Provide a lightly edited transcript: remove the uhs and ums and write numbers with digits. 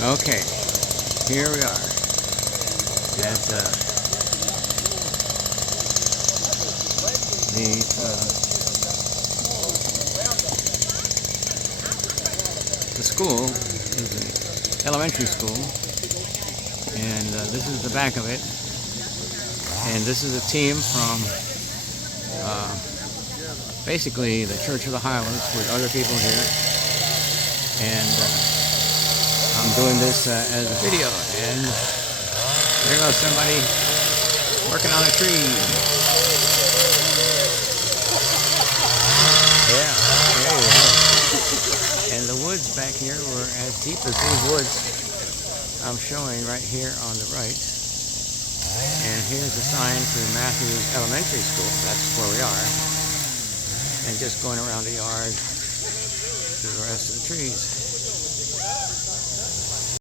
Okay, here we are at the school is an elementary school, and this is the back of it. And this is a team from basically the Church of the Highlands with other people here, and I'm doing this as a video. And there goes somebody working on a tree. Yeah, there you go. And the woods back here were as deep as these woods I'm showing right here on the right. And here's the sign to Matthews Elementary School. That's where we are. And just going around the yard to the rest of the trees.